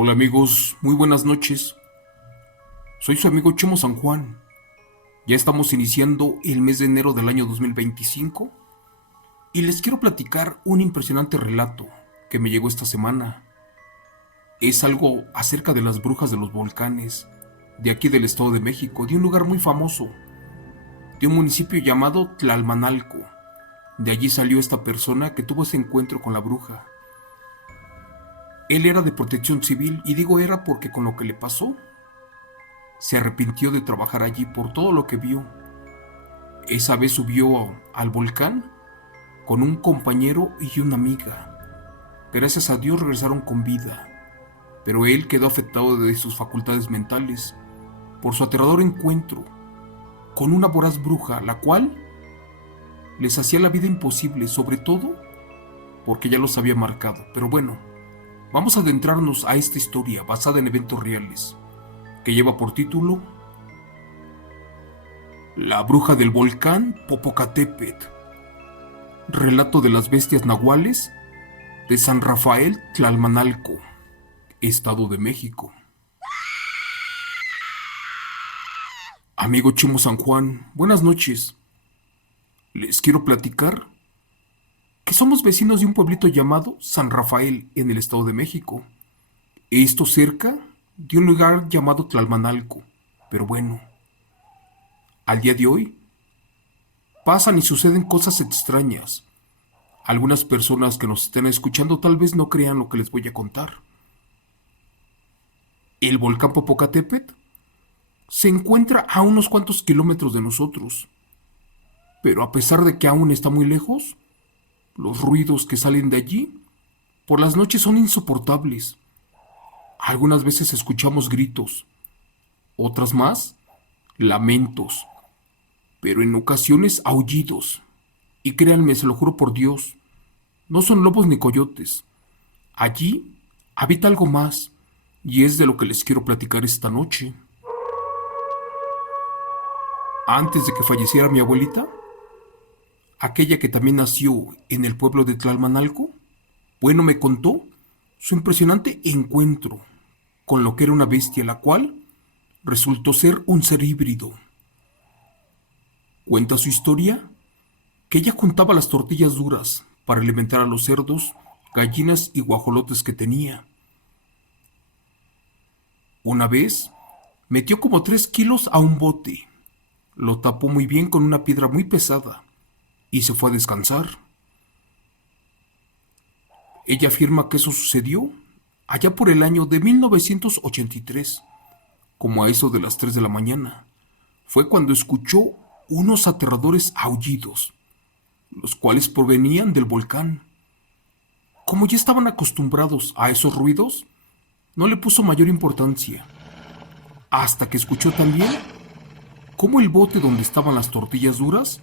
Hola amigos, muy buenas noches. Soy su amigo Chemo San Juan. Ya estamos iniciando el mes de enero del año 2025 y les quiero platicar un impresionante relato que me llegó esta semana. Es algo acerca de las brujas de los volcanes, de aquí del Estado de México, de un lugar muy famoso, de un municipio llamado Tlalmanalco. De allí salió esta persona que tuvo ese encuentro con la bruja. Él era de protección civil y digo era porque con lo que le pasó se arrepintió de trabajar allí por todo lo que vio. Esa vez subió al volcán con un compañero y una amiga. Gracias a Dios regresaron con vida, pero él quedó afectado de sus facultades mentales por su aterrador encuentro con una voraz bruja, la cual les hacía la vida imposible, sobre todo porque ya los había marcado. Pero bueno, vamos a adentrarnos a esta historia basada en eventos reales, que lleva por título La bruja del volcán Popocatépetl, relato de las bestias nahuales de San Rafael Tlalmanalco, Estado de México. Amigo Chimo San Juan, buenas noches. Les quiero platicar que somos vecinos de un pueblito llamado San Rafael en el Estado de México. Esto cerca de un lugar llamado Tlalmanalco. Pero bueno, al día de hoy pasan y suceden cosas extrañas. Algunas personas que nos estén escuchando tal vez no crean lo que les voy a contar. El volcán Popocatépetl se encuentra a unos cuantos kilómetros de nosotros, pero a pesar de que aún está muy lejos, los ruidos que salen de allí por las noches son insoportables. Algunas veces escuchamos gritos, otras más, lamentos, pero en ocasiones aullidos. Y créanme, se lo juro por Dios, no son lobos ni coyotes. Allí habita algo más, y es de lo que les quiero platicar esta noche. Antes de que falleciera mi abuelita, aquella que también nació en el pueblo de Tlalmanalco, bueno, me contó su impresionante encuentro con lo que era una bestia, la cual resultó ser un ser híbrido. Cuenta su historia que ella juntaba las tortillas duras para alimentar a los cerdos, gallinas y guajolotes que tenía. Una vez metió como 3 kilos a un bote, lo tapó muy bien con una piedra muy pesada y se fue a descansar. Ella afirma que eso sucedió allá por el año de 1983, como a eso de las 3 de la mañana. Fue cuando escuchó unos aterradores aullidos, los cuales provenían del volcán. Como ya estaban acostumbrados a esos ruidos, no le puso mayor importancia, hasta que escuchó también cómo el bote donde estaban las tortillas duras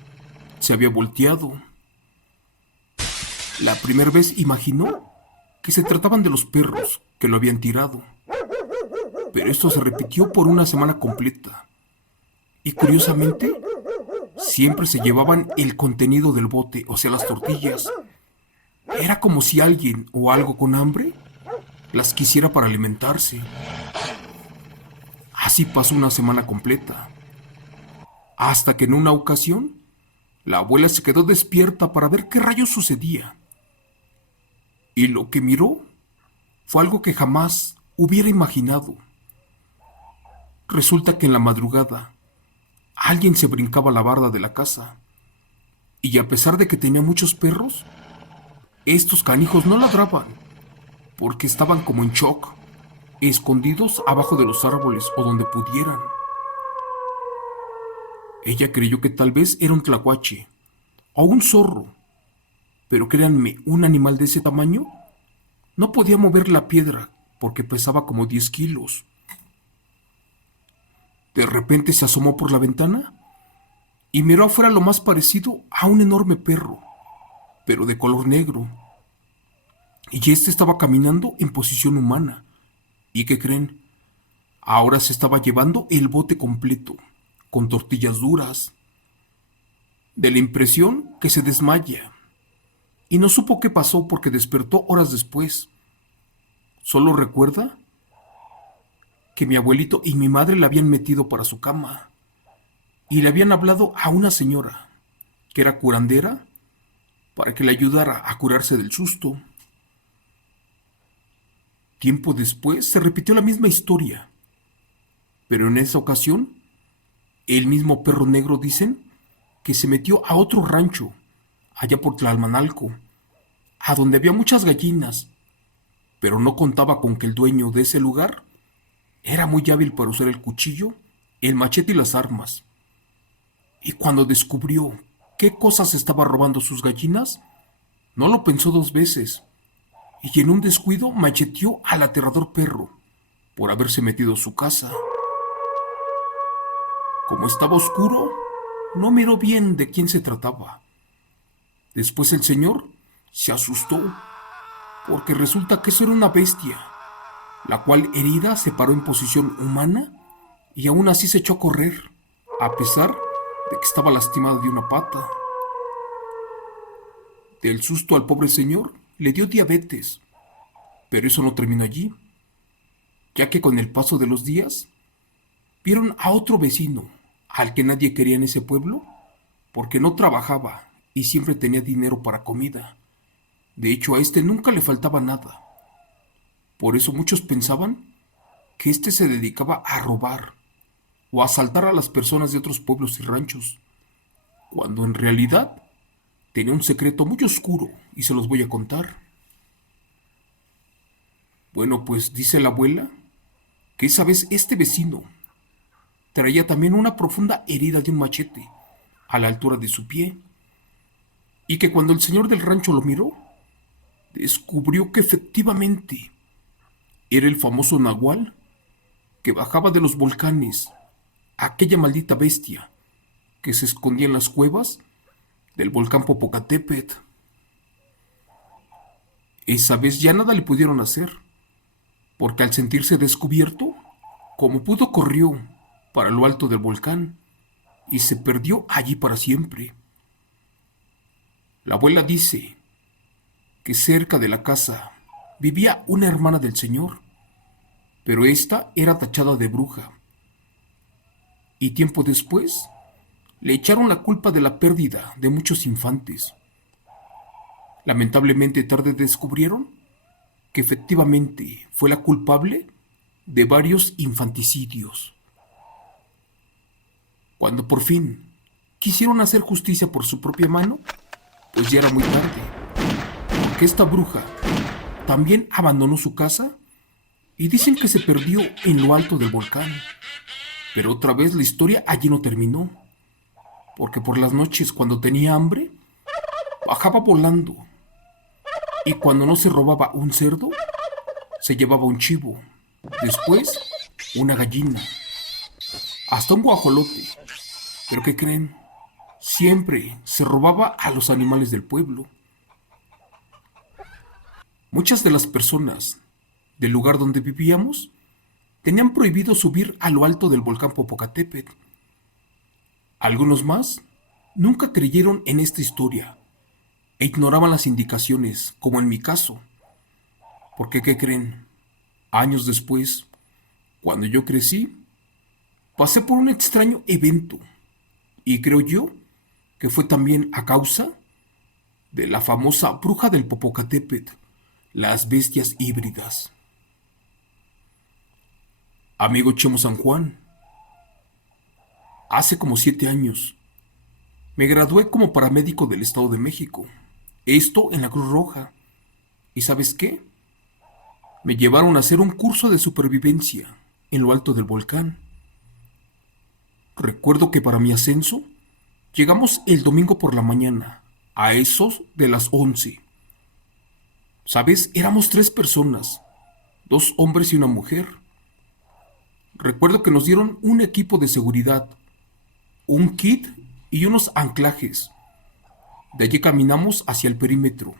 se había volteado. La primera vez imaginó que se trataban de los perros que lo habían tirado, pero esto se repitió por una semana completa. Y curiosamente, siempre se llevaban el contenido del bote, o sea, las tortillas. Era como si alguien o algo con hambre las quisiera para alimentarse. Así pasó una semana completa, hasta que en una ocasión la abuela se quedó despierta para ver qué rayos sucedía. Y lo que miró fue algo que jamás hubiera imaginado. Resulta que en la madrugada alguien se brincaba la barda de la casa, y a pesar de que tenía muchos perros, estos canijos no ladraban, porque estaban como en shock, escondidos abajo de los árboles o donde pudieran. Ella creyó que tal vez era un tlacuache o un zorro, pero créanme, un animal de ese tamaño no podía mover la piedra porque pesaba como 10 kilos. De repente se asomó por la ventana y miró afuera lo más parecido a un enorme perro, pero de color negro. Y este estaba caminando en posición humana. ¿Y qué creen? Ahora se estaba llevando el bote completo, con tortillas duras. De la impresión que se desmaya. Y no supo qué pasó porque despertó horas después. Solo recuerda que mi abuelito y mi madre la habían metido para su cama y le habían hablado a una señora, que era curandera, para que le ayudara a curarse del susto. Tiempo después se repitió la misma historia, pero en esa ocasión, el mismo perro negro dicen que se metió a otro rancho, allá por Tlalmanalco, a donde había muchas gallinas, pero no contaba con que el dueño de ese lugar era muy hábil para usar el cuchillo, el machete y las armas. Y cuando descubrió qué cosas estaba robando sus gallinas, no lo pensó dos veces, y en un descuido macheteó al aterrador perro por haberse metido a su casa. Como estaba oscuro, no miró bien de quién se trataba. Después el señor se asustó, porque resulta que eso era una bestia, la cual herida se paró en posición humana y aún así se echó a correr, a pesar de que estaba lastimado de una pata. Del susto al pobre señor le dio diabetes, pero eso no terminó allí, ya que con el paso de los días vieron a otro vecino, al que nadie quería en ese pueblo, porque no trabajaba y siempre tenía dinero para comida. De hecho, a este nunca le faltaba nada. Por eso muchos pensaban que este se dedicaba a robar o a asaltar a las personas de otros pueblos y ranchos, cuando en realidad tenía un secreto muy oscuro y se los voy a contar. Bueno, pues dice la abuela que esa vez este vecino traía también una profunda herida de un machete a la altura de su pie, y que cuando el señor del rancho lo miró, descubrió que efectivamente era el famoso nahual que bajaba de los volcanes, aquella maldita bestia que se escondía en las cuevas del volcán Popocatépetl. Esa vez ya nada le pudieron hacer, porque al sentirse descubierto, como pudo corrió para lo alto del volcán y se perdió allí para siempre. La abuela dice que cerca de la casa vivía una hermana del señor, pero esta era tachada de bruja, y tiempo después le echaron la culpa de la pérdida de muchos infantes. Lamentablemente tarde descubrieron que efectivamente fue la culpable de varios infanticidios. Cuando por fin quisieron hacer justicia por su propia mano, pues ya era muy tarde, porque esta bruja también abandonó su casa y dicen que se perdió en lo alto del volcán. Pero otra vez la historia allí no terminó, porque por las noches cuando tenía hambre, bajaba volando, y cuando no se robaba un cerdo, se llevaba un chivo, después una gallina, hasta un guajolote. Pero ¿qué creen? Siempre se robaba a los animales del pueblo. Muchas de las personas del lugar donde vivíamos tenían prohibido subir a lo alto del volcán Popocatépetl. Algunos más nunca creyeron en esta historia e ignoraban las indicaciones, como en mi caso. Porque, ¿qué creen? Años después, cuando yo crecí, pasé por un extraño evento, y creo yo que fue también a causa de la famosa bruja del Popocatépetl, las bestias híbridas. Amigo Chemo San Juan, hace como 7 años me gradué como paramédico del Estado de México, esto en la Cruz Roja. ¿Y sabes qué? Me llevaron a hacer un curso de supervivencia en lo alto del volcán. Recuerdo que para mi ascenso llegamos el domingo por la mañana, a esos de las 11. ¿Sabes? Éramos 3 personas, 2 hombres y una mujer. Recuerdo que nos dieron un equipo de seguridad, un kit y unos anclajes. De allí caminamos hacia el perímetro.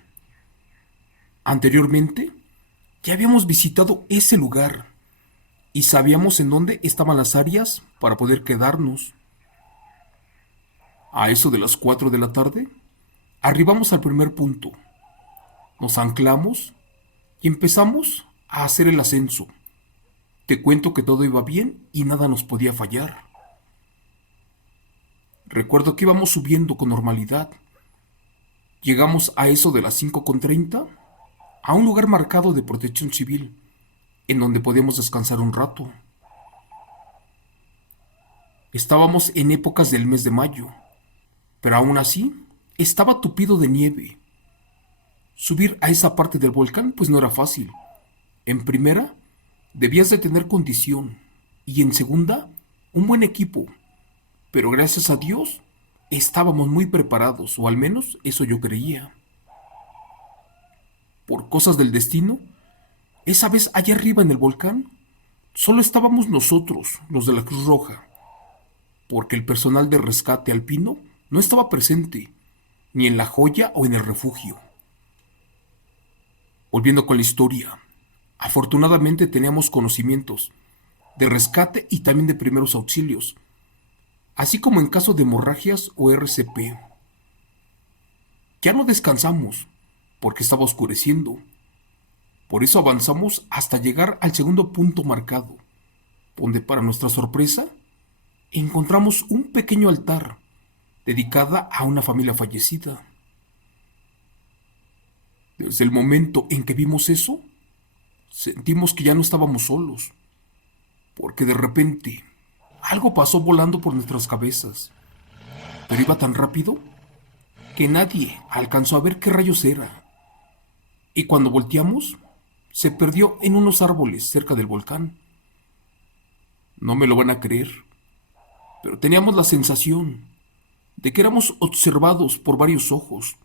Anteriormente, ya habíamos visitado ese lugar y sabíamos en dónde estaban las áreas para poder quedarnos. A eso de las 4 de la tarde, arribamos al primer punto. Nos anclamos y empezamos a hacer el ascenso. te cuento que todo iba bien y nada nos podía fallar. Recuerdo que íbamos subiendo con normalidad. Llegamos a eso de las 5:30 a un lugar marcado de protección civil, en donde podíamos descansar un rato. Estábamos en épocas del mes de mayo, pero aún así estaba tupido de nieve. Subir a esa parte del volcán pues no era fácil. En primera, debías de tener condición y en segunda, un buen equipo. Pero gracias a Dios, estábamos muy preparados, o al menos eso yo creía. Por cosas del destino, esa vez allá arriba en el volcán, solo estábamos nosotros, los de la Cruz Roja, porque el personal de rescate alpino no estaba presente, ni en La Joya o en el refugio. Volviendo con la historia, afortunadamente teníamos conocimientos de rescate y también de primeros auxilios, así como en caso de hemorragias o RCP. Ya no descansamos, porque estaba oscureciendo. Por eso avanzamos hasta llegar al segundo punto marcado, donde para nuestra sorpresa encontramos un pequeño altar dedicada a una familia fallecida. Desde el momento en que vimos eso, sentimos que ya no estábamos solos, porque de repente algo pasó volando por nuestras cabezas, pero iba tan rápido que nadie alcanzó a ver qué rayos era. Y cuando volteamos, se perdió en unos árboles cerca del volcán. No me lo van a creer, pero teníamos la sensación de que éramos observados por varios ojos.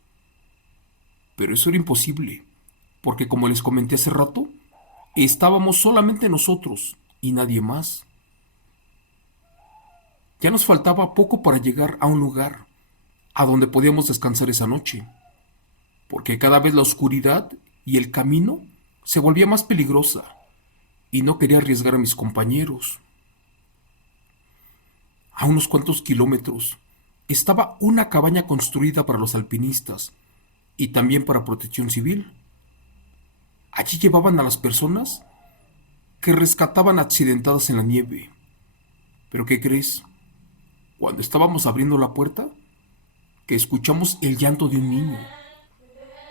Pero eso era imposible, porque como les comenté hace rato, estábamos solamente nosotros y nadie más. Ya nos faltaba poco para llegar a un lugar a donde podíamos descansar esa noche, porque cada vez la oscuridad y el camino se volvía más peligrosa y no quería arriesgar a mis compañeros. A unos cuantos kilómetros estaba una cabaña construida para los alpinistas y también para protección civil. Allí llevaban a las personas que rescataban accidentadas en la nieve. ¿Pero qué crees? Cuando estábamos abriendo la puerta, que escuchamos el llanto de un niño,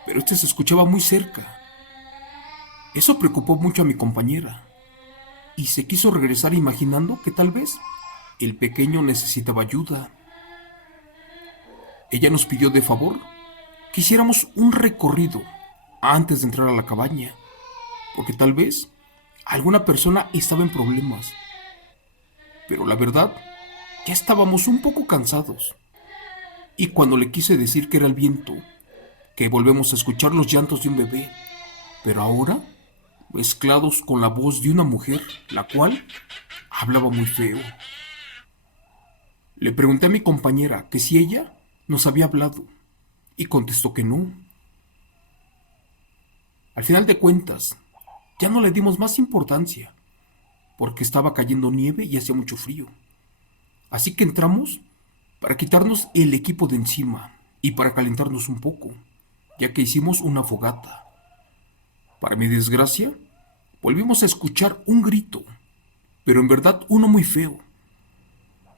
pero este se escuchaba muy cerca. Eso preocupó mucho a mi compañera, y se quiso regresar imaginando que tal vez el pequeño necesitaba ayuda. Ella nos pidió de favor que hiciéramos un recorrido antes de entrar a la cabaña, porque tal vez alguna persona estaba en problemas. Pero la verdad, ya estábamos un poco cansados. Y cuando le quise decir que era el viento, que volvemos a escuchar los llantos de un bebé, pero ahora mezclados con la voz de una mujer, la cual hablaba muy feo. Le pregunté a mi compañera que si ella nos había hablado, y contestó que no. Al final de cuentas, ya no le dimos más importancia, porque estaba cayendo nieve y hacía mucho frío. Así que entramos para quitarnos el equipo de encima y para calentarnos un poco, ya que hicimos una fogata. Para mi desgracia, volvimos a escuchar un grito, pero en verdad uno muy feo.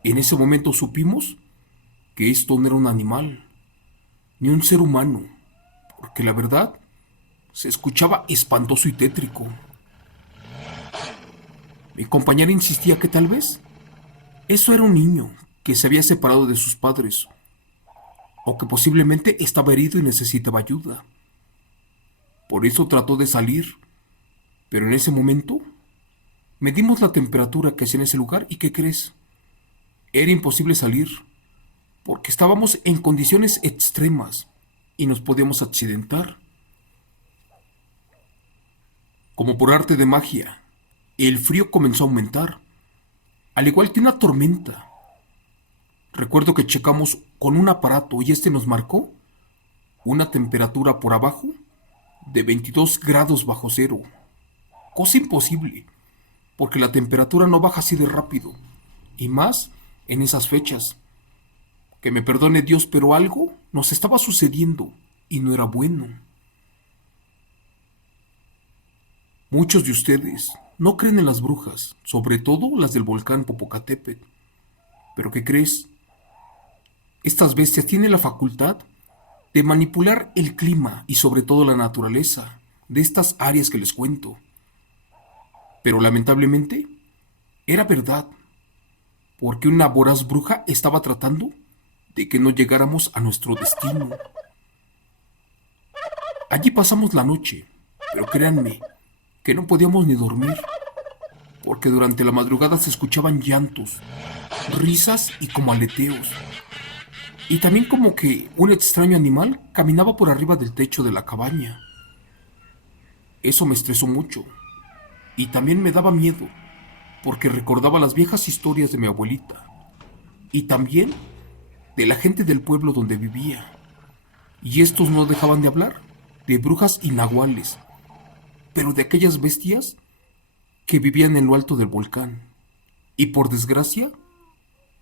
En ese momento supimos que esto no era un animal, ni un ser humano, porque la verdad se escuchaba espantoso y tétrico. Mi compañera insistía que tal vez eso era un niño que se había separado de sus padres, o que posiblemente estaba herido y necesitaba ayuda. Por eso trató de salir, pero en ese momento medimos la temperatura que hacía en ese lugar y ¿qué crees? Era imposible salir, porque estábamos en condiciones extremas y nos podíamos accidentar. Como por arte de magia, el frío comenzó a aumentar, al igual que una tormenta. Recuerdo que checamos con un aparato y este nos marcó una temperatura por abajo de 22 grados bajo cero. Cosa imposible, porque la temperatura no baja así de rápido, y más en esas fechas. Que me perdone Dios, pero algo nos estaba sucediendo y no era bueno. Muchos de ustedes no creen en las brujas, sobre todo las del volcán Popocatépetl. Pero ¿qué crees? Estas bestias tienen la facultad de manipular el clima y sobre todo la naturaleza de estas áreas que les cuento. Pero lamentablemente, era verdad, porque una voraz bruja estaba tratando de que no llegáramos a nuestro destino. Allí pasamos la noche, pero créanme que no podíamos ni dormir, porque durante la madrugada se escuchaban llantos, risas y como aleteos. Y también como que un extraño animal caminaba por arriba del techo de la cabaña. Eso me estresó mucho. Y también me daba miedo, porque recordaba las viejas historias de mi abuelita. Y también de la gente del pueblo donde vivía. Y estos no dejaban de hablar de brujas y nahuales, pero de aquellas bestias que vivían en lo alto del volcán. Y por desgracia,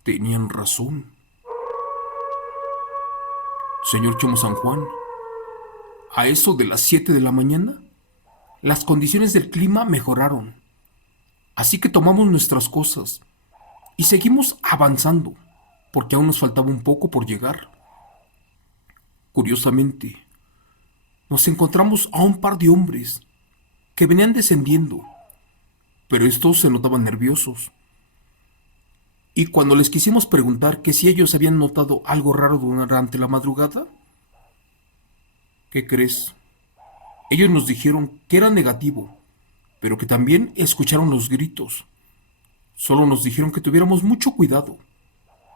tenían razón. Señor Chomo San Juan, a eso de las 7 de la mañana, las condiciones del clima mejoraron. Así que tomamos nuestras cosas y seguimos avanzando, porque aún nos faltaba un poco por llegar. Curiosamente, nos encontramos a un par de hombres que venían descendiendo, pero estos se notaban nerviosos. Y cuando les quisimos preguntar que si ellos habían notado algo raro durante la madrugada, ¿qué crees? Ellos nos dijeron que era negativo, pero que también escucharon los gritos. Solo nos dijeron que tuviéramos mucho cuidado,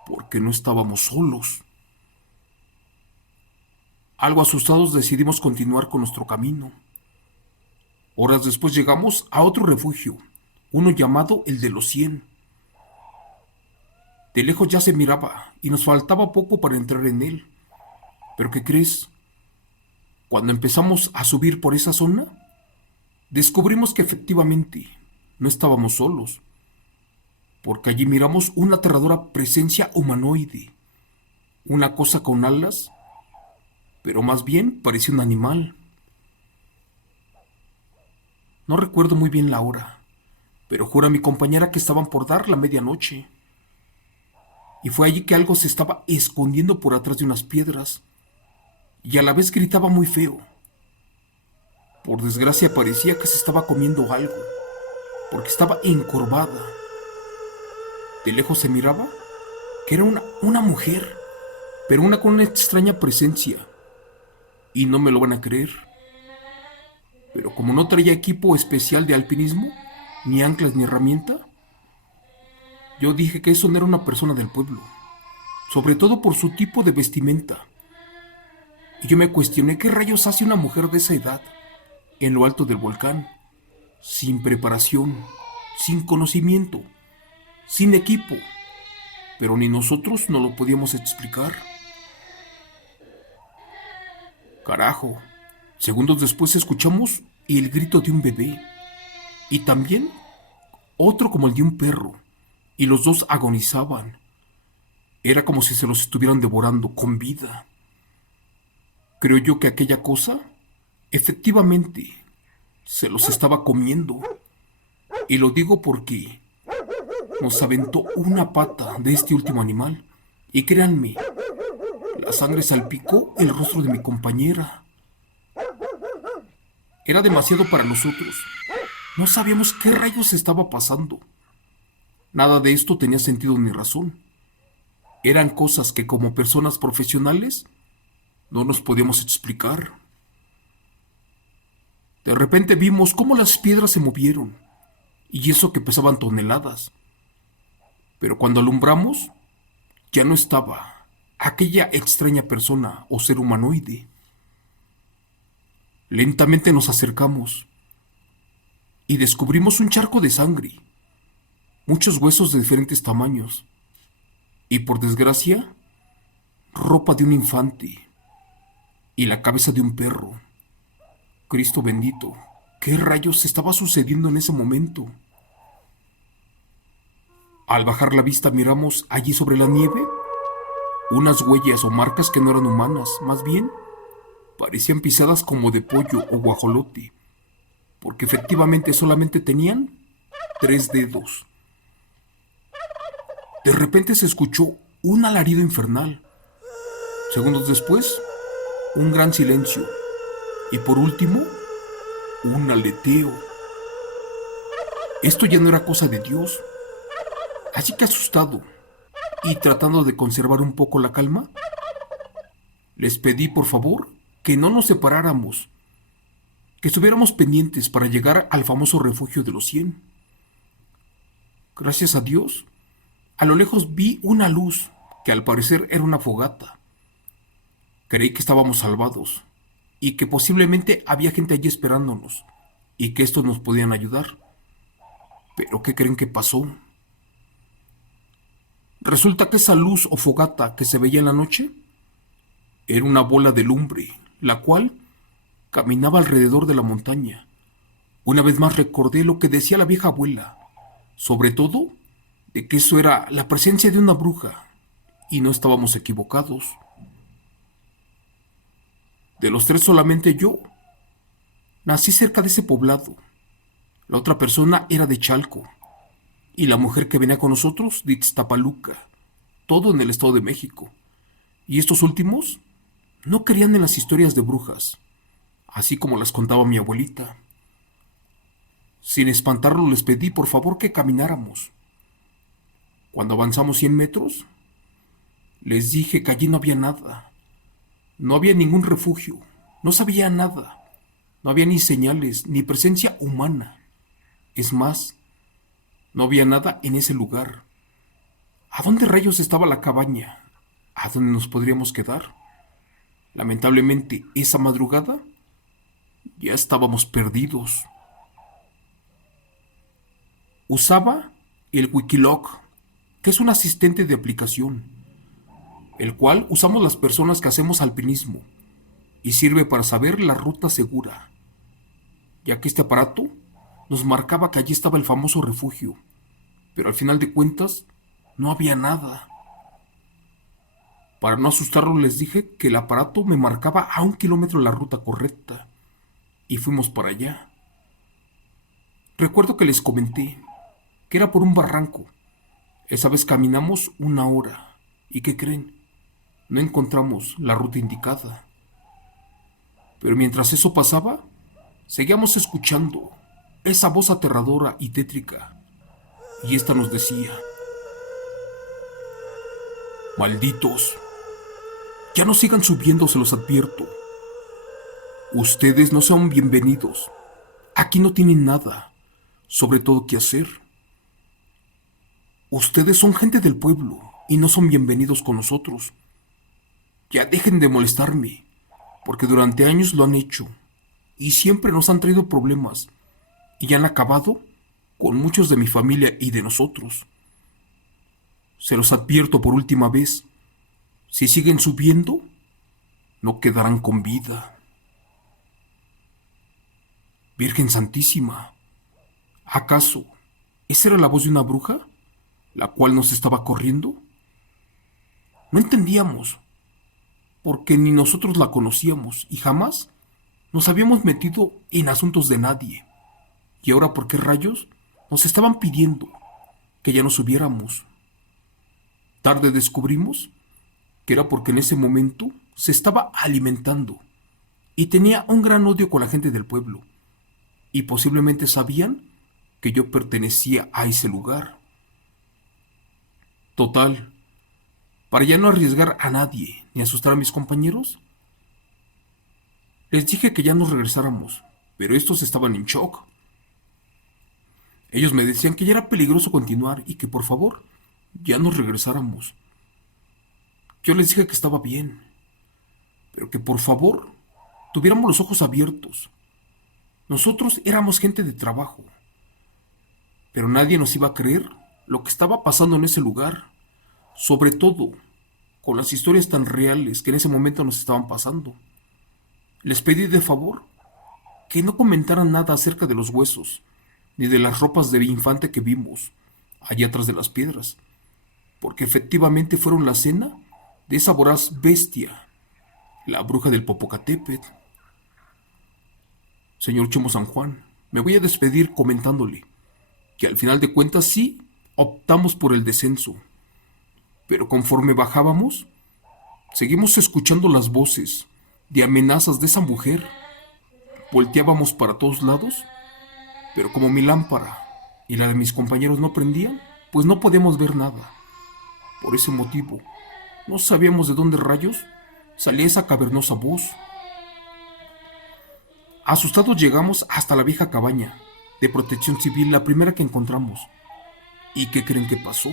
porque no estábamos solos. Algo asustados decidimos continuar con nuestro camino. Horas después llegamos a otro refugio, uno llamado el de los 100. De lejos ya se miraba y nos faltaba poco para entrar en él. ¿Pero qué crees? Cuando empezamos a subir por esa zona, descubrimos que efectivamente no estábamos solos, porque allí miramos una aterradora presencia humanoide, una cosa con alas, pero más bien parecía un animal. No recuerdo muy bien la hora, pero jura mi compañera que estaban por dar la medianoche. Y fue allí que algo se estaba escondiendo por atrás de unas piedras, y a la vez gritaba muy feo. Por desgracia parecía que se estaba comiendo algo, porque estaba encorvada. De lejos se miraba que era una mujer, pero una con una extraña presencia. Y no me lo van a creer, pero como no traía equipo especial de alpinismo, ni anclas ni herramienta, yo dije que eso no era una persona del pueblo, sobre todo por su tipo de vestimenta. Y yo me cuestioné qué rayos hace una mujer de esa edad, en lo alto del volcán, sin preparación, sin conocimiento, sin equipo, pero ni nosotros no lo podíamos explicar. Carajo, segundos después escuchamos el grito de un bebé, y también otro como el de un perro, y los dos agonizaban. Era como si se los estuvieran devorando con vida. Creo yo que aquella cosa, efectivamente, se los estaba comiendo. Y lo digo porque nos aventó una pata de este último animal. Y créanme, la sangre salpicó el rostro de mi compañera. Era demasiado para nosotros. No sabíamos qué rayos estaba pasando. Nada de esto tenía sentido ni razón. Eran cosas que como personas profesionales no nos podíamos explicar. De repente vimos cómo las piedras se movieron, y eso que pesaban toneladas. Pero cuando alumbramos, ya no estaba aquella extraña persona o ser humanoide. Lentamente nos acercamos y descubrimos un charco de sangre, muchos huesos de diferentes tamaños y, por desgracia, ropa de un infante y la cabeza de un perro. Cristo bendito, ¿qué rayos estaba sucediendo en ese momento? Al bajar la vista miramos allí sobre la nieve unas huellas o marcas que no eran humanas, más bien parecían pisadas como de pollo o guajolote, porque efectivamente solamente tenían 3 dedos. De repente se escuchó un alarido infernal. Segundos después, un gran silencio. Y por último, un aleteo. Esto ya no era cosa de Dios. Así que asustado y tratando de conservar un poco la calma, les pedí por favor que no nos separáramos, que estuviéramos pendientes para llegar al famoso refugio de los 100. Gracias a Dios, a lo lejos vi una luz que al parecer era una fogata. Creí que estábamos salvados y que posiblemente había gente allí esperándonos y que estos nos podían ayudar. Pero ¿qué creen que pasó? Resulta que esa luz o fogata que se veía en la noche era una bola de lumbre, la cual caminaba alrededor de la montaña. Una vez más recordé lo que decía la vieja abuela, sobre todo de que eso era la presencia de una bruja, y no estábamos equivocados. De los 3 solamente yo nací cerca de ese poblado. La otra persona era de Chalco, y la mujer que venía con nosotros de Ixtapaluca, todo en el Estado de México. Y estos últimos no creían en las historias de brujas, así como las contaba mi abuelita. Sin espantarlo les pedí por favor que camináramos. Cuando avanzamos 100 metros, les dije que allí no había nada. No había ningún refugio, no sabía nada. No había ni señales, ni presencia humana. Es más, no había nada en ese lugar. ¿A dónde rayos estaba la cabaña? ¿A dónde nos podríamos quedar? Lamentablemente, esa madrugada ya estábamos perdidos. Usaba el Wikiloc, que es un asistente de aplicación, el cual usamos las personas que hacemos alpinismo y sirve para saber la ruta segura, ya que este aparato nos marcaba que allí estaba el famoso refugio, pero al final de cuentas no había nada. Para no asustarlos les dije que el aparato me marcaba a 1 kilómetro la ruta correcta y fuimos para allá. Recuerdo que les comenté que era por un barranco. Esa vez caminamos 1 hora. ¿Y qué creen? No encontramos la ruta indicada. Pero mientras eso pasaba, seguíamos escuchando esa voz aterradora y tétrica. Y esta nos decía: malditos, ya no sigan subiendo, se los advierto. Ustedes no son bienvenidos. Aquí no tienen nada, sobre todo que hacer. Ustedes son gente del pueblo y no son bienvenidos con nosotros. Ya dejen de molestarme, porque durante años lo han hecho y siempre nos han traído problemas y han acabado con muchos de mi familia y de nosotros. Se los advierto por última vez, si siguen subiendo, no quedarán con vida. Virgen Santísima, ¿acaso esa era la voz de una bruja, la cual nos estaba corriendo? No entendíamos, porque ni nosotros la conocíamos y jamás nos habíamos metido en asuntos de nadie. Y ahora, ¿por qué rayos nos estaban pidiendo que ya no subiéramos? Tarde descubrimos que era porque en ese momento se estaba alimentando y tenía un gran odio con la gente del pueblo, y posiblemente sabían que yo pertenecía a ese lugar. Total, para ya no arriesgar a nadie ni asustar a mis compañeros, les dije que ya nos regresáramos, pero estos estaban en shock. Ellos me decían que ya era peligroso continuar y que por favor ya nos regresáramos. Yo les dije que estaba bien, pero que por favor tuviéramos los ojos abiertos. Nosotros éramos gente de trabajo, pero nadie nos iba a creer lo que estaba pasando en ese lugar, sobre todo con las historias tan reales que en ese momento nos estaban pasando. Les pedí de favor que no comentaran nada acerca de los huesos, ni de las ropas de infante que vimos allá atrás de las piedras, porque efectivamente fueron la cena de esa voraz bestia, la bruja del Popocatépetl. Señor Chemo San Juan, me voy a despedir comentándole que al final de cuentas sí optamos por el descenso, pero conforme bajábamos, seguimos escuchando las voces de amenazas de esa mujer. Volteábamos para todos lados, pero como mi lámpara y la de mis compañeros no prendían, pues no podíamos ver nada. Por ese motivo, no sabíamos de dónde rayos salía esa cavernosa voz. Asustados llegamos hasta la vieja cabaña de protección civil, la primera que encontramos. ¿Y qué creen que pasó?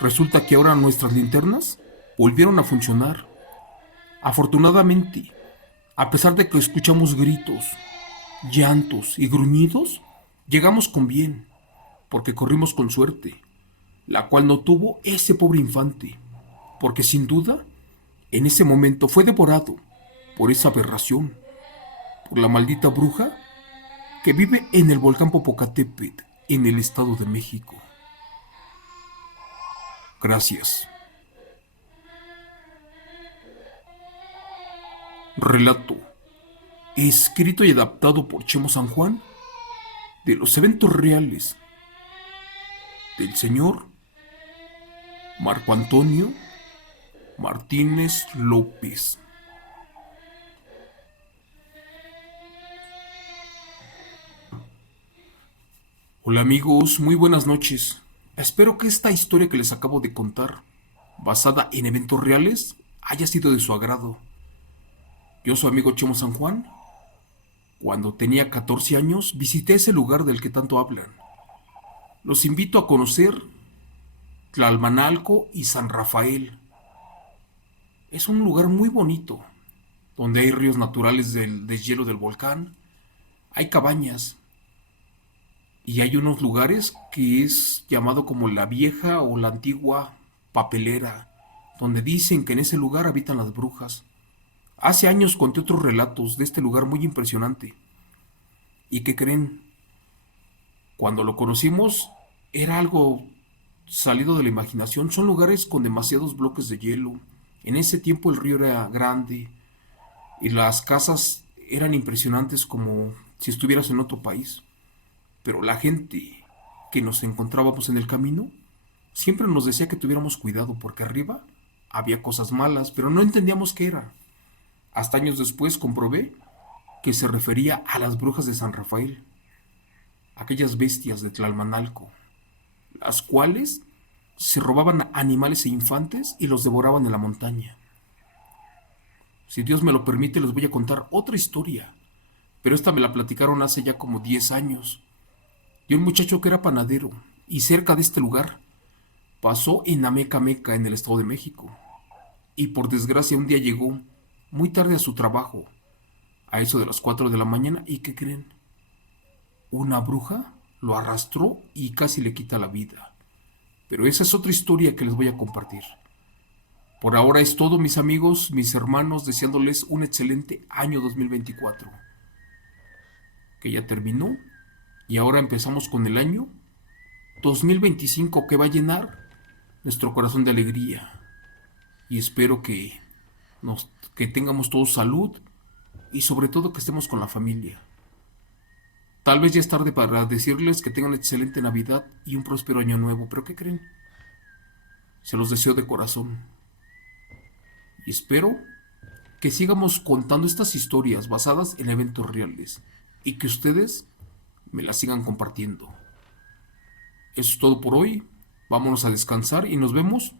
Resulta que ahora nuestras linternas volvieron a funcionar. Afortunadamente, a pesar de que escuchamos gritos, llantos y gruñidos, llegamos con bien, porque corrimos con suerte, la cual no tuvo ese pobre infante, porque sin duda, en ese momento fue devorado por esa aberración, por la maldita bruja que vive en el volcán Popocatépetl, en el Estado de México. Gracias. Relato, escrito y adaptado por Chemo San Juan, de los eventos reales del señor Marco Antonio Martínez López. Hola amigos, muy buenas noches. Espero que esta historia que les acabo de contar, basada en eventos reales, haya sido de su agrado. Yo soy amigo Chemo San Juan. Cuando tenía 14 años, visité ese lugar del que tanto hablan. Los invito a conocer Tlalmanalco y San Rafael. Es un lugar muy bonito, donde hay ríos naturales del deshielo del volcán, hay cabañas y hay unos lugares que es llamado como la vieja o la antigua papelera, donde dicen que en ese lugar habitan las brujas. Hace años conté otros relatos de este lugar muy impresionante. ¿Y qué creen? Cuando lo conocimos era algo salido de la imaginación. Son lugares con demasiados bloques de hielo. En ese tiempo el río era grande y las casas eran impresionantes como si estuvieras en otro país. Pero la gente que nos encontrábamos en el camino siempre nos decía que tuviéramos cuidado porque arriba había cosas malas, pero no entendíamos qué era. Hasta años después comprobé que se refería a las brujas de San Rafael, aquellas bestias de Tlalmanalco, las cuales se robaban animales e infantes y los devoraban en la montaña. Si Dios me lo permite, les voy a contar otra historia, pero esta me la platicaron hace ya como 10 años. Y un muchacho que era panadero, y cerca de este lugar, pasó en Amecameca, en el Estado de México. Y por desgracia un día llegó muy tarde a su trabajo, a eso de las 4 de la mañana, ¿y qué creen? Una bruja lo arrastró y casi le quita la vida. Pero esa es otra historia que les voy a compartir. Por ahora es todo, mis amigos, mis hermanos, deseándoles un excelente año 2024, que ya terminó, y ahora empezamos con el año 2025 que va a llenar nuestro corazón de alegría. Y espero que tengamos todos salud y sobre todo que estemos con la familia. Tal vez ya es tarde para decirles que tengan excelente Navidad y un próspero año nuevo, pero ¿qué creen? Se los deseo de corazón. Y espero que sigamos contando estas historias basadas en eventos reales y que ustedes me las sigan compartiendo. Eso es todo por hoy. Vámonos a descansar y nos vemos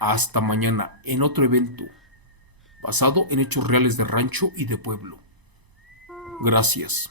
hasta mañana en otro evento basado en hechos reales de rancho y de pueblo. Gracias.